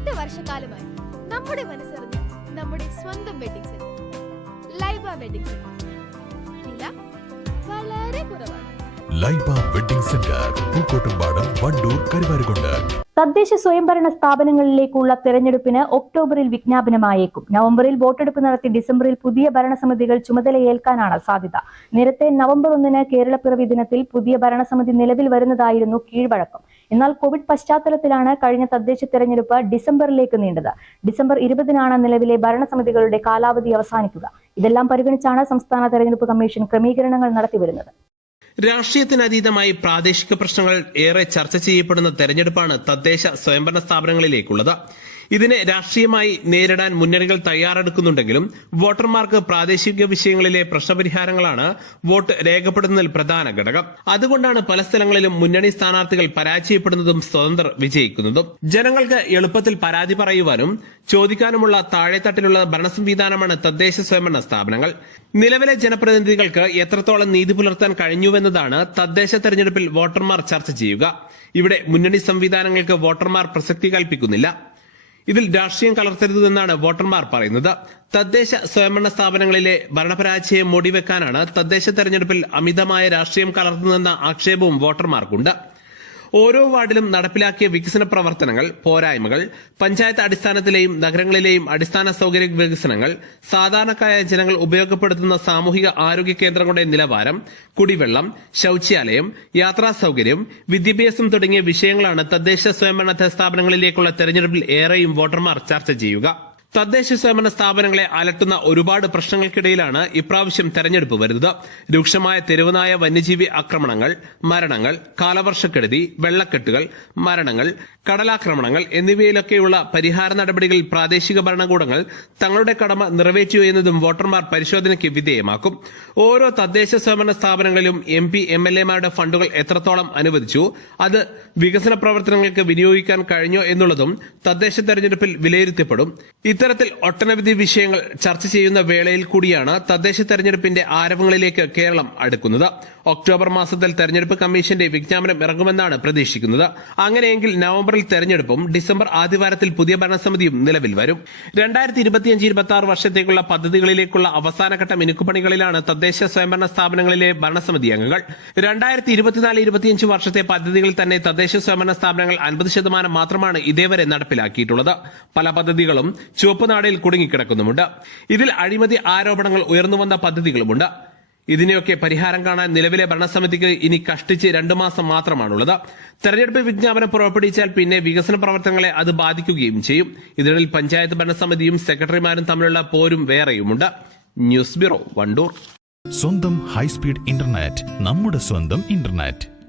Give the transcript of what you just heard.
എട്ട് വർഷക്കാലമായി നമ്മുടെ മനസ്സറിഞ്ഞ നമ്മുടെ സ്വന്തം wedding centre Laiba wedding centre വില വളരെ കുറവാണ്. ലൈബ സെന്റർ പൂക്കോട്ടുംപാടം വണ്ടൂർ കരുവാരുകൊണ്ട്. തദ്ദേശ സ്വയംഭരണ സ്ഥാപനങ്ങളിലേക്കുള്ള തെരഞ്ഞെടുപ്പിന് ഒക്ടോബറിൽ വിജ്ഞാപനമായേക്കും. നവംബറിൽ വോട്ടെടുപ്പ് നടത്തി ഡിസംബറിൽ പുതിയ ഭരണസമിതികൾ ചുമതലയേൽക്കാനാണ് സാധ്യത. നേരത്തെ നവംബർ ഒന്നിന് കേരളപ്പിറവി ദിനത്തിൽ പുതിയ ഭരണസമിതി നിലവിൽ വരുന്നതായിരുന്നു കീഴ്വഴക്കം. എന്നാൽ കോവിഡ് പശ്ചാത്തലത്തിലാണ് കഴിഞ്ഞ തദ്ദേശ തെരഞ്ഞെടുപ്പ് ഡിസംബറിലേക്ക് നീണ്ടത്. ഡിസംബർ ഇരുപതിനാണ് നിലവിലെ ഭരണസമിതികളുടെ കാലാവധി അവസാനിക്കുക. ഇതെല്ലാം പരിഗണിച്ചാണ് സംസ്ഥാന തെരഞ്ഞെടുപ്പ് കമ്മീഷൻ ക്രമീകരണങ്ങൾ നടത്തിവരുന്നത്. രാഷ്ട്രീയത്തിനതീതമായി പ്രാദേശിക പ്രശ്നങ്ങൾ ഏറെ ചർച്ച ചെയ്യപ്പെടുന്ന തെരഞ്ഞെടുപ്പാണ് തദ്ദേശ സ്വയംഭരണ സ്ഥാപനങ്ങളിലേക്കുള്ളത്. ഇതിനെ രാഷ്ട്രീയമായി നേരിടാൻ മുന്നണികൾ തയ്യാറെടുക്കുന്നുണ്ടെങ്കിലും വോട്ടർമാർക്ക് പ്രാദേശിക വിഷയങ്ങളിലെ പ്രശ്നപരിഹാരങ്ങളാണ് വോട്ട് രേഖപ്പെടുത്തുന്നതിൽ പ്രധാന ഘടകം. അതുകൊണ്ടാണ് പല സ്ഥലങ്ങളിലും മുന്നണി സ്ഥാനാർത്ഥികൾ പരാജയപ്പെടുന്നതും സ്വതന്ത്രർ വിജയിക്കുന്നതും. ജനങ്ങൾക്ക് എളുപ്പത്തിൽ പരാതി പറയുവാനും ചോദിക്കാനുമുള്ള താഴെത്തട്ടിലുള്ള ഭരണ സംവിധാനമാണ് തദ്ദേശ സ്വയംഭരണ സ്ഥാപനങ്ങൾ. നിലവിലെ ജനപ്രതിനിധികൾക്ക് എത്രത്തോളം നീതി പുലർത്താൻ കഴിഞ്ഞുവെന്നതാണ് തദ്ദേശ തെരഞ്ഞെടുപ്പിൽ വോട്ടർമാർ ചർച്ച ചെയ്യുക. ഇവിടെ മുന്നണി സംവിധാനങ്ങൾക്ക് വോട്ടർമാർ പ്രസക്തി കൽപ്പിക്കുന്നില്ല. ഇതിൽ രാഷ്ട്രീയം കലർത്തരുതെന്നാണ് വോട്ടർമാർ പറയുന്നത്. തദ്ദേശ സ്വയംഭരണ സ്ഥാപനങ്ങളിലെ ഭരണപരാജയം മൂടിവെക്കാനാണ് തദ്ദേശ തെരഞ്ഞെടുപ്പിൽ അമിതമായ രാഷ്ട്രീയം കലർത്തുന്നതെന്ന ആക്ഷേപവും വോട്ടർമാർക്കുണ്ട്. ഓരോ വാർഡിലും നടപ്പിലാക്കിയ വികസന പ്രവർത്തനങ്ങൾ പോരായ്മകൾ പഞ്ചായത്ത് അടിസ്ഥാനത്തിലെയും നഗരങ്ങളിലെയും അടിസ്ഥാന സൗകര്യ വികസനങ്ങൾ സാധാരണക്കാരായ ജനങ്ങൾ ഉപയോഗപ്പെടുത്തുന്ന സാമൂഹിക ആരോഗ്യ കേന്ദ്രങ്ങളുടെ നിലവാരം കുടിവെള്ളം ശൌചാലയം യാത്രാ സൗകര്യം വിദ്യാഭ്യാസം തുടങ്ങിയ വിഷയങ്ങളാണ് തദ്ദേശ സ്വയംഭരണ സ്ഥാപനങ്ങളിലേക്കുള്ള തെരഞ്ഞെടുപ്പിൽ ഏറെയും വോട്ടർമാർ ചർച്ച ചെയ്യുക. തദ്ദേശ സ്വയംഭരണ സ്ഥാപനങ്ങളെ അലട്ടുന്ന ഒരുപാട് പ്രശ്നങ്ങൾക്കിടയിലാണ് ഇപ്രാവശ്യം തെരഞ്ഞെടുപ്പ് വരുന്നത്. രൂക്ഷമായ തെരുവനായ വന്യജീവി ആക്രമണങ്ങൾ മരണങ്ങൾ കാലവർഷക്കെടുതി വെള്ളക്കെട്ടുകൾ മരണങ്ങൾ കടലാക്രമണങ്ങൾ എന്നിവയിലൊക്കെയുള്ള പരിഹാര നടപടികളിൽ പ്രാദേശിക ഭരണകൂടങ്ങൾ തങ്ങളുടെ കടമ നിറവേറ്റിയോ എന്നതും വോട്ടർമാർ പരിശോധനയ്ക്ക് വിധേയമാക്കും. ഓരോ തദ്ദേശ സ്വയംഭരണ സ്ഥാപനങ്ങളിലും എം പി എം എൽ എമാരുടെ ഫണ്ടുകൾ എത്രത്തോളം അനുവദിച്ചു അത് വികസന പ്രവർത്തനങ്ങൾക്ക് വിനിയോഗിക്കാൻ കഴിഞ്ഞോ എന്നുള്ളതും തദ്ദേശ തെരഞ്ഞെടുപ്പിൽ വിലയിരുത്തപ്പെടും. ഇത്തരത്തിൽ ഒട്ടനവധി വിഷയങ്ങൾ ചർച്ച ചെയ്യുന്ന വേളയിൽ കൂടിയാണ് തദ്ദേശ തെരഞ്ഞെടുപ്പിന്റെ ആരവങ്ങളിലേക്ക് കേരളം അടുക്കുന്നത്. ഒക്ടോബർ മാസത്തിൽ തെരഞ്ഞെടുപ്പ് കമ്മീഷന്റെ വിജ്ഞാപനം ഇറങ്ങുമെന്നാണ് പ്രതീക്ഷിക്കുന്നത്. അങ്ങനെയെങ്കിൽ നവംബറിൽ തെരഞ്ഞെടുപ്പും ഡിസംബർ ആദ്യവാരത്തിൽ പുതിയ ഭരണസമിതിയും നിലവിൽ വരും. രണ്ടായിരത്തി ഇരുപത്തിയഞ്ച് ഇരുപത്തി ആറ് വർഷത്തേക്കുള്ള പദ്ധതികളിലേക്കുള്ള അവസാനഘട്ട മിനുക്കുപണികളിലാണ് തദ്ദേശ സ്വയംഭരണ സ്ഥാപനങ്ങളിലെ ഭരണസമിതി അംഗങ്ങൾ. രണ്ടായിരത്തി ഇരുപത്തിനാല് ഇരുപത്തിയഞ്ച് വർഷത്തെ പദ്ധതികളിൽ തന്നെ തദ്ദേശ സ്വയംഭരണ സ്ഥാപനങ്ങൾ അൻപത് ശതമാനം മാത്രമാണ് ഇതേവരെ നടപ്പിലാക്കിയിട്ടുള്ളത്. പല പദ്ധതികളും ചുവപ്പ് നാടയിൽ കുടുങ്ങിക്കിടക്കുന്നുമുണ്ട്. ഇതിൽ അഴിമതി ആരോപണങ്ങൾ ഉയർന്നുവന്ന പദ്ധതികളുമുണ്ട്. ഇതിനെയൊക്കെ പരിഹാരം കാണാൻ നിലവിലെ ഭരണസമിതിക്ക് ഇനി കഷ്ടിച്ച് രണ്ടു മാസം മാത്രമാണുള്ളത്. തെരഞ്ഞെടുപ്പ് വിജ്ഞാപനം പുറപ്പെടുവിച്ചാൽ പിന്നെ വികസന പ്രവർത്തനങ്ങളെ അത് ബാധിക്കുകയും ചെയ്യും. ഇതിനിടയിൽ പഞ്ചായത്ത് ഭരണസമിതിയും സെക്രട്ടറിമാരും തമ്മിലുള്ള പോരും വേറെയുമുണ്ട്. News bureau Wandoor. സ്വന്തം ഹൈസ്പീഡ് ഇന്റർനെറ്റ് നമ്മുടെ സ്വന്തം ഇന്റർനെറ്റ്.